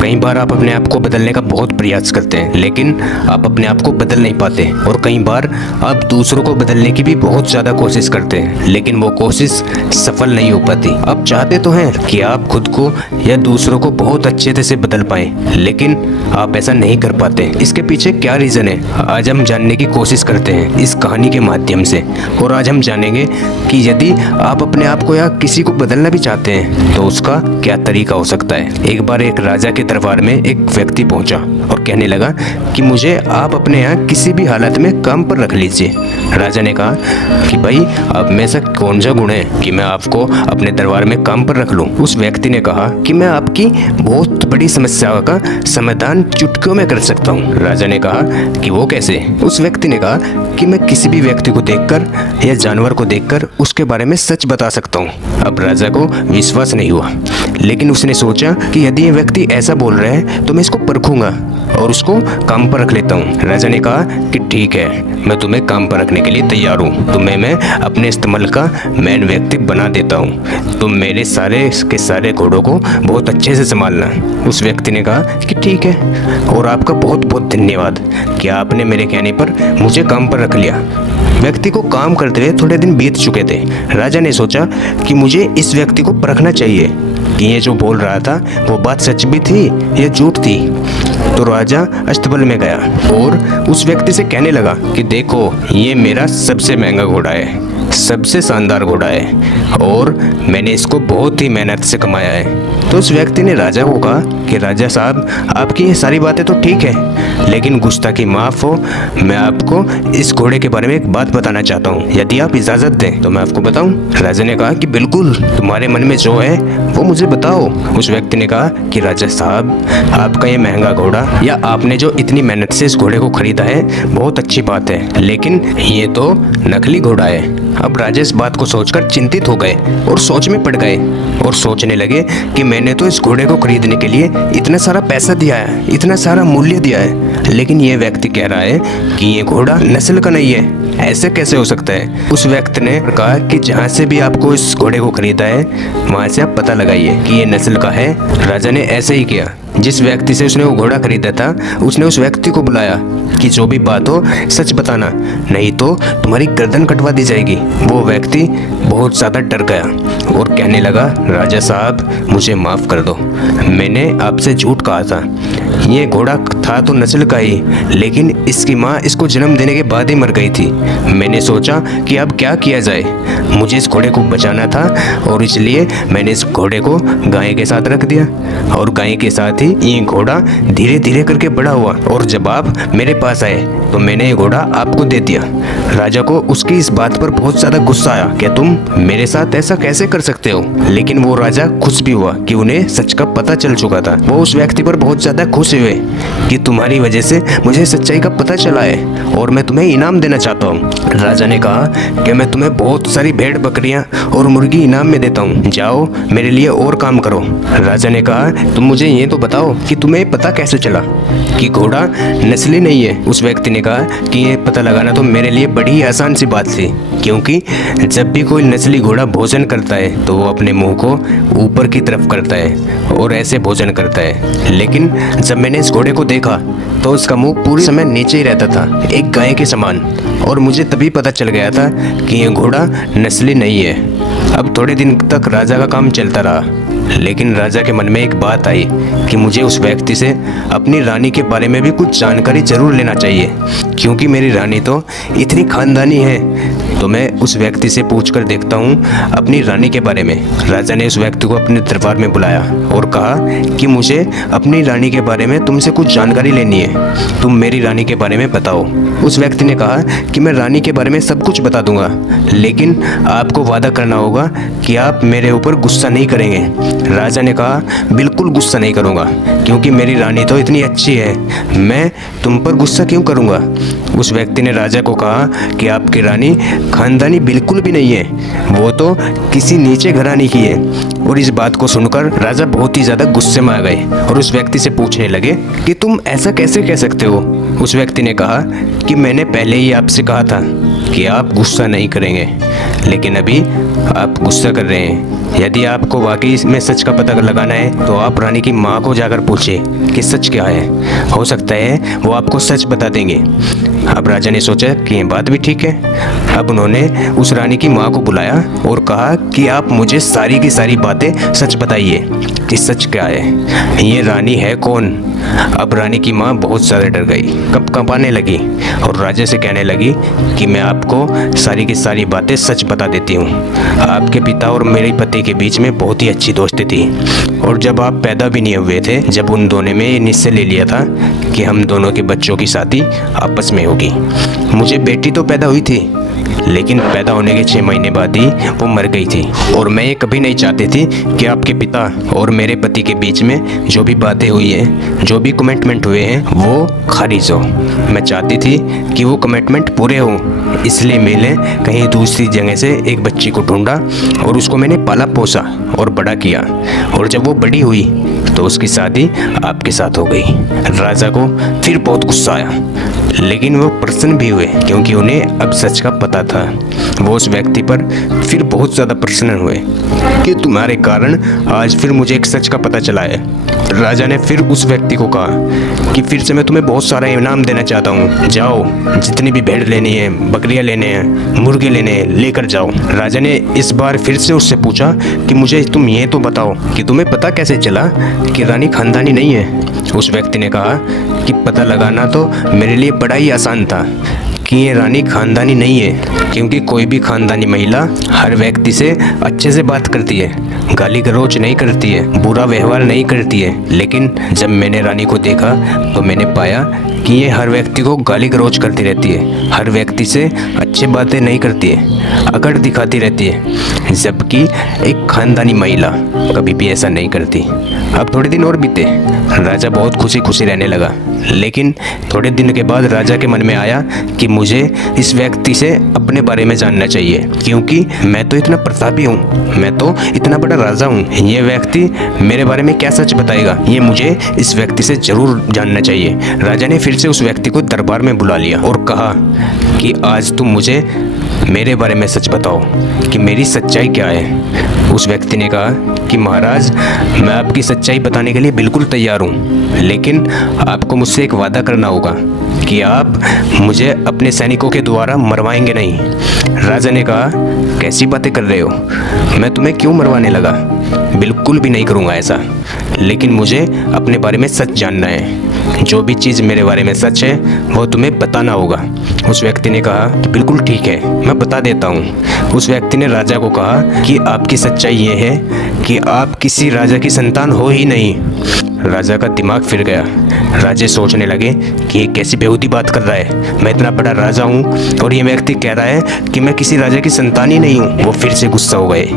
कई बार आप अपने आप को बदलने का बहुत प्रयास करते हैं, लेकिन आप अपने आप को बदल नहीं पाते। और कई बार आप दूसरों को बदलने की भी बहुत ज़्यादा कोशिश करते हैं, लेकिन वो कोशिश सफल नहीं हो पाती। आप चाहते तो हैं कि आप खुद को या दूसरों को बहुत अच्छे से बदल पाएं, लेकिन आप ऐसा नहीं कर पाते। इसके पीछे क्या रीज़न है, आज हम जानने की कोशिश करते हैं इस कहानी के माध्यम से। और आज हम जानेंगे कि यदि आप अपने आप को या किसी को बदलना भी चाहते हैं तो उसका क्या तरीका हो सकता है। एक बार एक राजा के दरबार में एक व्यक्ति पहुंचा और कहने लगा कि मुझे आप अपने यहाँ किसी भी हालत में काम पर रख लीजिए। राजा ने कहा कि भाई, आप में ऐसा कौन सा गुण है कि मैं आपको अपने दरबार में काम पर रख लूं। उस व्यक्ति ने कहा कि मैं आपकी बहुत बड़ी समस्या का समाधान चुटकियों में कर सकता हूँ। राजा ने कहा कि वो कैसे। उस व्यक्ति ने कहा कि मैं किसी भी व्यक्ति को देखकर या जानवर को देखकर उसके बारे में सच बता सकता हूँ। अब राजा को विश्वास नहीं हुआ, लेकिन उसने सोचा कि यदि ये व्यक्ति ऐसा बोल रहा है तो मैं इसको परखूंगा और उसको काम पर रख लेता हूँ। राजा ने कहा कि ठीक है, मैं तुम्हें काम पर रखने के लिए तैयार हूँ। तुम्हें मैं अपने इस्तेमाल का मेन व्यक्ति बना देता हूँ। तुम मेरे सारे के सारे घोड़ों को बहुत अच्छे से संभालना। उस व्यक्ति ने कहा कि ठीक है, और आपका बहुत बहुत धन्यवाद कि आपने मेरे कहने पर मुझे काम पर रख लिया। व्यक्ति को काम करते हुए थोड़े दिन बीत चुके थे। राजा ने सोचा कि मुझे इस व्यक्ति को परखना चाहिए कि ये जो बोल रहा था वो बात सच भी थी या झूठ थी। तो राजा अस्तबल में गया और उस व्यक्ति से कहने लगा कि देखो, ये मेरा सबसे महंगा घोड़ा है, सबसे शानदार घोड़ा है और मैंने इसको बहुत ही मेहनत से कमाया है। तो उस व्यक्ति ने राजा को कहा कि राजा साहब, आपकी ये सारी बातें तो ठीक है, लेकिन गुस्ताखी माफ़ हो, मैं आपको इस घोड़े के बारे में एक बात बताना चाहता हूँ। यदि आप इजाज़त दें तो मैं आपको बताऊँ। राजा ने कहा कि बिल्कुल, तुम्हारे मन में जो है वो मुझे बताओ। उस व्यक्ति ने कहा कि राजा साहब, आपका ये महंगा घोड़ा या आपने जो इतनी मेहनत से इस घोड़े को खरीदा है बहुत अच्छी बात है, लेकिन ये तो नकली घोड़ा है। अब राजा इस बात को सोचकर चिंतित हो गए और सोच में पड़ गए और सोचने लगे कि मैंने तो इस घोड़े को खरीदने के लिए इतना सारा पैसा दिया है, इतना सारा मूल्य दिया है, लेकिन ये व्यक्ति कह रहा है कि ये घोड़ा नस्ल का नहीं है। ऐसे कैसे हो सकता है। उस व्यक्ति ने कहा कि जहाँ से भी आपको इस घोड़े को खरीदा है वहाँ से आप पता लगाइए कि ये नस्ल का है। राजा ने ऐसे ही किया। जिस व्यक्ति से उसने वो घोड़ा खरीदा था उसने उस व्यक्ति को बुलाया कि जो भी बात हो सच बताना, नहीं तो तुम्हारी गर्दन कटवा दी जाएगी। वो व्यक्ति बहुत ज़्यादा डर गया और कहने लगा, राजा साहब, मुझे माफ़ कर दो, मैंने आपसे झूठ कहा था। ये घोड़ा था तो नस्ल का ही, लेकिन इसकी माँ इसको जन्म देने के बाद ही मर गई थी। मैंने सोचा कि अब क्या किया जाए, मुझे इस घोड़े को बचाना था और इसलिए मैंने इस घोड़े को गाय के साथ रख दिया और गाय के साथ ही ये घोड़ा धीरे धीरे करके बड़ा हुआ और जब आप मेरे पास आए तो मैंने ये घोड़ा आपको दे दिया। राजा को उसकी इस बात पर बहुत ज़्यादा गुस्सा आया कि तुम मेरे साथ ऐसा कैसे कर सकते हो, लेकिन वो राजा खुश भी हुआ कि उन्हें सच का पता चल चुका था। वो उस व्यक्ति पर बहुत ज़्यादा खुश हुए कि तुम्हारी वजह से मुझे सच्चाई का पता चला है और मैं तुम्हें इनाम देना चाहता हूँ। राजा ने कहा कि मैं तुम्हें बहुत सारी भेड़ बकरियाँ और मुर्गी इनाम में देता हूँ, जाओ मेरे लिए और काम करो। राजा ने कहा, तुम मुझे ये तो बताओ कि तुम्हें पता कैसे चला कि घोड़ा नस्ली नहीं है। उस व्यक्ति ने कहा कि ये पता लगाना तो मेरे लिए बड़ी ही आसान सी बात थी, क्योंकि जब भी कोई नस्ली घोड़ा भोजन करता है तो वो अपने मुंह को ऊपर की तरफ करता है और ऐसे भोजन करता है, लेकिन जब मैंने इस घोड़े को देखा तो उसका मुंह पूरी समय नीचे ही रहता था, एक गाय के समान, और मुझे तभी पता चल गया था कि ये घोड़ा नस्ली नहीं है। अब थोड़े दिन तक राजा का काम चलता रहा, लेकिन राजा के मन में एक बात आई कि मुझे उस व्यक्ति से अपनी रानी के बारे में भी कुछ जानकारी जरूर लेना चाहिए, क्योंकि मेरी रानी तो इतनी खानदानी है। तो मैं उस व्यक्ति से पूछकर देखता हूँ अपनी रानी के बारे में। राजा ने उस व्यक्ति को अपने दरबार में बुलाया और कहा कि मुझे अपनी रानी के बारे में तुमसे कुछ जानकारी लेनी है, तुम मेरी रानी के बारे में बताओ। उस व्यक्ति ने कहा कि मैं रानी के बारे में सब कुछ बता दूंगा, लेकिन आपको वादा करना होगा कि आप मेरे ऊपर गुस्सा नहीं करेंगे। राजा ने कहा, बिल्कुल गुस्सा नहीं करूँगा, क्योंकि मेरी रानी तो इतनी अच्छी है, मैं तुम पर गुस्सा क्यों करूँगा। उस व्यक्ति ने राजा को कहा कि आपकी रानी खानदानी बिल्कुल भी नहीं है, वो तो किसी नीचे घराने की है। और इस बात को सुनकर राजा बहुत ही ज़्यादा गुस्से में आ गए और उस व्यक्ति से पूछने लगे कि तुम ऐसा कैसे कह सकते हो। उस व्यक्ति ने कहा कि मैंने पहले ही आपसे कहा था कि आप गुस्सा नहीं करेंगे, लेकिन अभी आप गुस्सा कर रहे हैं। यदि आपको वाकई में सच का पता लगाना है तो आप रानी की माँ को जाकर पूछे कि सच क्या है। हो सकता है वो आपको सच बता देंगे। अब राजा ने सोचा कि ये बात भी ठीक है। अब उन्होंने उस रानी की माँ को बुलाया और कहा कि आप मुझे सारी की सारी बातें सच बताइए कि सच क्या है, ये रानी है कौन। अब रानी की माँ बहुत ज़्यादा डर गई, कंपाने लगी और राजा से कहने लगी कि मैं आपको सारी की सारी बातें सच बता देती हूँ। आपके पिता और मेरे पति के बीच में बहुत ही अच्छी दोस्ती थी और जब आप पैदा भी नहीं हुए थे, जब उन दोनों में निश्चय ले लिया था कि हम दोनों के बच्चों की शादी आपस में होगी। मुझे बेटी तो पैदा हुई थी लेकिन पैदा होने के 6 महीने बाद ही वो मर गई थी और मैं ये कभी नहीं चाहती थी कि आपके पिता और मेरे पति के बीच में जो भी बातें हुई हैं, जो भी कमिटमेंट हुए हैं, वो खारिज हो। मैं चाहती थी कि वो कमिटमेंट पूरे हों, इसलिए मैंने कहीं दूसरी जगह से एक बच्ची को ढूंढा और उसको मैंने पाला पोसा और बड़ा किया और जब वो बड़ी हुई तो उसकी शादी आपके साथ हो गई। राजा को फिर बहुत गुस्सा आया लेकिन वो प्रसन्न भी हुए क्योंकि उन्हें अब सच का पता था। वो उस व्यक्ति पर फिर बहुत ज़्यादा प्रसन्न हुए कि तुम्हारे कारण आज फिर मुझे एक सच का पता चला है। राजा ने फिर उस व्यक्ति को कहा कि फिर से मैं तुम्हें बहुत सारा इनाम देना चाहता हूँ, जाओ जितनी भी भेड़ लेनी है, बकरियाँ लेने हैं, मुर्गे लेने हैं, लेकर जाओ। राजा ने इस बार फिर से उससे पूछा कि मुझे तुम ये तो बताओ कि तुम्हें पता कैसे चला कि रानी खानदानी नहीं है। उस व्यक्ति ने कहा कि पता लगाना तो मेरे लिए बड़ा ही आसान था कि ये रानी खानदानी नहीं है, क्योंकि कोई भी खानदानी महिला हर व्यक्ति से अच्छे से बात करती है, गाली गलौज नहीं करती है, बुरा व्यवहार नहीं करती है। लेकिन जब मैंने रानी को देखा तो मैंने पाया कि ये हर व्यक्ति को गाली गलौज करती रहती है, हर व्यक्ति से अच्छी बातें नहीं करती है, अकड़ दिखाती रहती है, जबकि एक खानदानी महिला कभी भी ऐसा नहीं करती। अब थोड़े दिन और बीते, राजा बहुत खुशी खुशी रहने लगा। लेकिन थोड़े दिन के बाद राजा के मन में आया कि मुझे इस व्यक्ति से अपने बारे में जानना चाहिए, क्योंकि मैं तो इतना प्रतापी हूँ, मैं तो इतना बड़ा राजा हूँ, ये व्यक्ति मेरे बारे में क्या सच बताएगा, ये मुझे इस व्यक्ति से जरूर जानना चाहिए। राजा ने फिर से उस व्यक्ति को दरबार में बुला लिया और कहा कि आज तुम मुझे मेरे बारे में सच बताओ कि मेरी सच्चाई क्या है। उस व्यक्ति ने कहा कि महाराज, मैं आपकी सच्चाई बताने के लिए बिल्कुल तैयार हूँ, लेकिन आपको मुझसे एक वादा करना होगा कि आप मुझे अपने सैनिकों के द्वारा मरवाएंगे नहीं। राजा ने कहा, कैसी बातें कर रहे हो, मैं तुम्हें क्यों मरवाने लगा, बिल्कुल भी नहीं करूँगा ऐसा, लेकिन मुझे अपने बारे में सच जानना है, जो भी चीज़ मेरे बारे में सच है वो तुम्हें बताना होगा। उस व्यक्ति ने कहा कि बिल्कुल ठीक है, मैं बता देता हूँ। उस व्यक्ति ने राजा को कहा कि आपकी सच्चाई ये है कि आप किसी राजा की संतान हो ही नहीं। राजा का दिमाग फिर गया। राजा सोचने लगे कि ये कैसी बेहूदी बात कर रहा है, मैं इतना बड़ा राजा हूँ और ये व्यक्ति कह रहा है कि मैं किसी राजा की संतान ही नहीं हूँ। वो फिर से गुस्सा हो गए,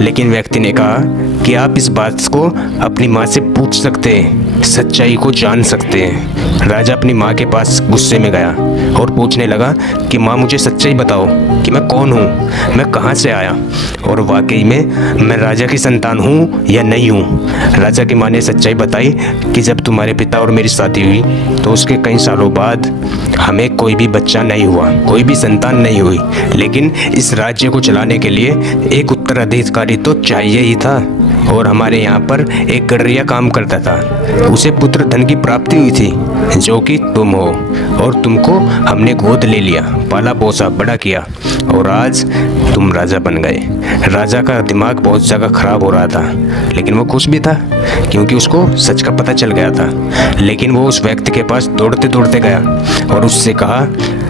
लेकिन व्यक्ति ने कहा कि आप इस बात को अपनी माँ से पूछ सकते हैं, सच्चाई को जान सकते हैं। राजा अपनी माँ के पास गुस्से में गया और पूछने लगा कि माँ, मुझे सच्चाई बताओ कि मैं कौन हूँ, मैं कहाँ से आया और वाकई में मैं राजा की संतान हूँ या नहीं हूँ। राजा की माँ ने सच्चाई बताई कि जब तुम्हारे पिता और मेरी शादी हुई तो उसके कई सालों बाद हमें कोई भी बच्चा नहीं हुआ, कोई भी संतान नहीं हुई, लेकिन इस राज्य को चलाने के लिए एक उत्तराधिकारी तो चाहिए ही था और हमारे यहाँ पर एक गडरिया काम करता था, उसे पुत्र धन की प्राप्ति हुई थी जो कि तुम हो और तुमको हमने गोद ले लिया, पाला पोसा, बड़ा किया और आज तुम राजा बन गए। राजा का दिमाग बहुत ज़्यादा खराब हो रहा था, लेकिन वो खुश भी था क्योंकि उसको सच का पता चल गया था। लेकिन वो उस व्यक्ति के पास दौड़ते दौड़ते गया और उससे कहा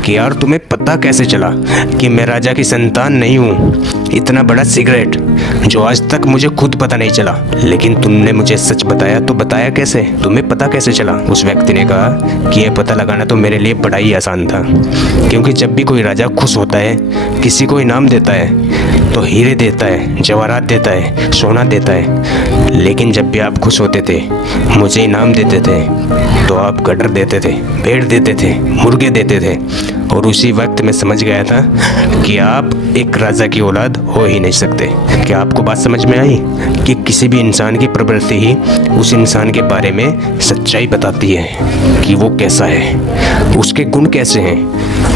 कि यार, तुम्हें पता कैसे चला कि मैं राजा की संतान नहीं हूँ, इतना बड़ा सीक्रेट जो आज तक मुझे खुद पता नहीं चला, लेकिन तुमने मुझे सच बताया, तो बताया कैसे, तुम्हें पता कैसे चला। उस व्यक्ति ने कहा कि यह पता लगाना तो मेरे लिए बड़ा ही आसान था, क्योंकि जब भी कोई राजा खुश होता है, किसी को इनाम देता है तो हीरे देता है, जवाहरात देता है, सोना देता है, लेकिन जब भी आप खुश होते थे, मुझे इनाम देते थे तो आप गटर देते थे, भेड़ देते थे, मुर्गे देते थे। और उसी वक्त मैं समझ गया था कि आप एक राजा की औलाद हो ही नहीं सकते। क्या आपको बात समझ में आई कि किसी भी इंसान की प्रवृत्ति ही उस इंसान के बारे में सच्चाई बताती है कि वो कैसा है, उसके गुण कैसे हैं,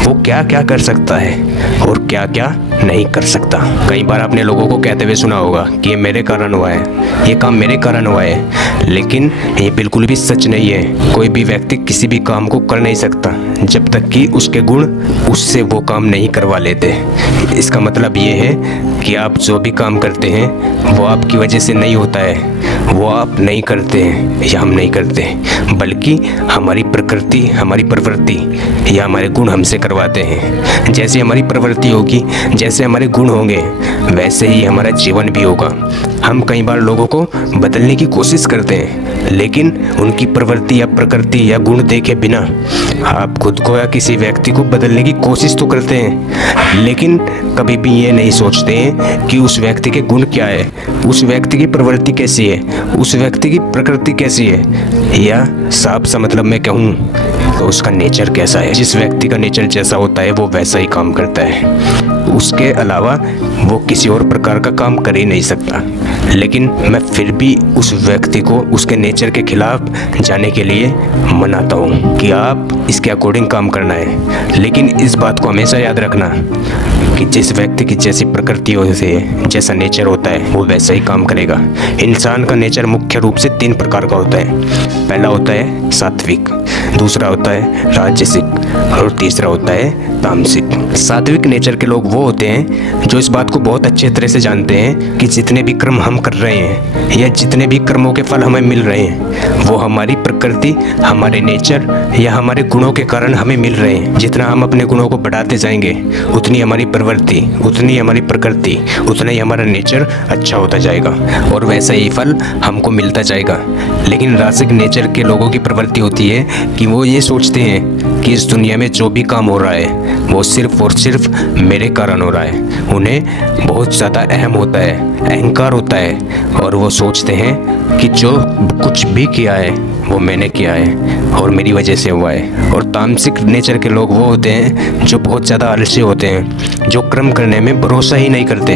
वो क्या क्या कर सकता है और क्या क्या नहीं कर सकता। कई बार आपने लोगों को कहते हुए सुना होगा कि ये मेरे कारण हुआ है, ये काम मेरे कारण हुआ है, लेकिन ये बिल्कुल भी सच नहीं है। कोई भी व्यक्ति किसी भी काम को कर नहीं सकता जब तक कि उसके गुण उससे वो काम नहीं करवा लेते। इसका मतलब ये है कि आप जो भी काम करते हैं वो आपकी वजह से नहीं होता है, वो आप नहीं करते हैं या हम नहीं करते, बल्कि हमारी प्रकृति, हमारी प्रवृत्ति या हमारे गुण हमसे करवाते हैं। जैसे हमारी प्रवृत्ति होगी, जैसे हमारे गुण होंगे, वैसे ही हमारा जीवन भी होगा। हम कई बार लोगों को बदलने की कोशिश करते हैं, लेकिन उनकी प्रवृत्ति या प्रकृति या गुण देखे बिना आप खुद को या किसी व्यक्ति को बदलने की कोशिश तो करते हैं, लेकिन कभी भी ये नहीं सोचते हैं कि उस व्यक्ति के गुण क्या है, उस व्यक्ति की प्रवृत्ति कैसी है, उस व्यक्ति की प्रकृति कैसी है, या साफ सा मतलब मैं कहूँ तो उसका नेचर कैसा है। जिस व्यक्ति का नेचर जैसा होता है वो वैसा ही काम करता है, उसके अलावा वो किसी और प्रकार का काम कर ही नहीं सकता। लेकिन मैं फिर भी उस व्यक्ति को उसके नेचर के खिलाफ जाने के लिए मनाता हूँ कि आप इसके अकॉर्डिंग काम करना है। लेकिन इस बात को हमेशा याद रखना कि जिस व्यक्ति की जैसी प्रकृति होती है, जैसा नेचर होता है, वो वैसा ही काम करेगा। इंसान का नेचर मुख्य रूप से 3 प्रकार का होता है। पहला होता है सात्विक, दूसरा होता है राजसिक और तीसरा होता है तामसिक। सात्विक नेचर के लोग वो होते हैं जो इस बात को बहुत अच्छे तरह से जानते हैं कि जितने भी कर्म हम कर रहे हैं या जितने भी कर्मों के फल हमें मिल रहे हैं वो हमारी प्रकृति, हमारे नेचर या हमारे गुणों के कारण हमें मिल रहे हैं। जितना हम अपने गुणों को बढ़ाते जाएंगे उतनी हमारी प्रवृत्ति, उतनी हमारी प्रकृति, उतना ही हमारा नेचर अच्छा होता जाएगा और वैसा ही फल हमको मिलता जाएगा। लेकिन राजसिक नेचर के लोगों की प्रवृत्ति होती है कि वो ये सोचते हैं कि इस दुनिया में जो भी काम हो रहा है वो सिर्फ और सिर्फ मेरे कारण हो रहा है। उन्हें बहुत ज़्यादा अहम होता है, अहंकार होता है और वो सोचते हैं कि जो कुछ भी किया है वो मैंने किया है और मेरी वजह से हुआ है। और तामसिक नेचर के लोग वो होते हैं जो बहुत ज़्यादा आलसी होते हैं, जो कर्म करने में भरोसा ही नहीं करते।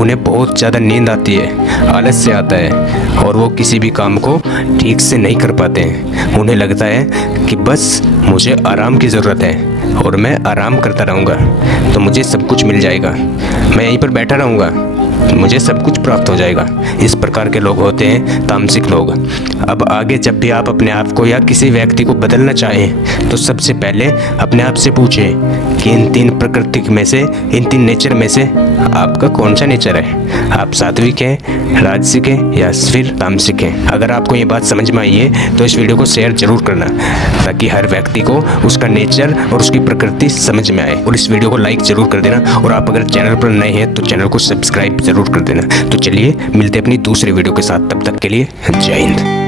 उन्हें बहुत ज़्यादा नींद आती है, आलस्य आता है और वो किसी भी काम को ठीक से नहीं कर पाते हैं। उन्हें लगता है कि बस मुझे आराम की ज़रूरत है और मैं आराम करता रहूँगा तो मुझे सब कुछ मिल जाएगा, मैं यहीं पर बैठा रहूँगा मुझे सब कुछ प्राप्त हो जाएगा। इस प्रकार के लोग होते हैं तामसिक लोग। अब आगे जब भी आप अपने आप को या किसी व्यक्ति को बदलना चाहें तो सबसे पहले अपने आप से पूछें कि इन 3 प्रकृति में से, इन 3 नेचर में से आपका कौन सा नेचर है। आप सात्विक हैं, राजसिक हैं या फिर तामसिक हैं। अगर आपको ये बात समझ में आई है तो इस वीडियो को शेयर जरूर करना ताकि हर व्यक्ति को उसका नेचर और उसकी प्रकृति समझ में आए। और इस वीडियो को लाइक जरूर कर देना और आप अगर चैनल पर नए हैं तो चैनल को सब्सक्राइब जरूर कर देना। तो चलिए मिलते हैं अपनी दूसरी वीडियो के साथ, तब तक के लिए जय हिंद।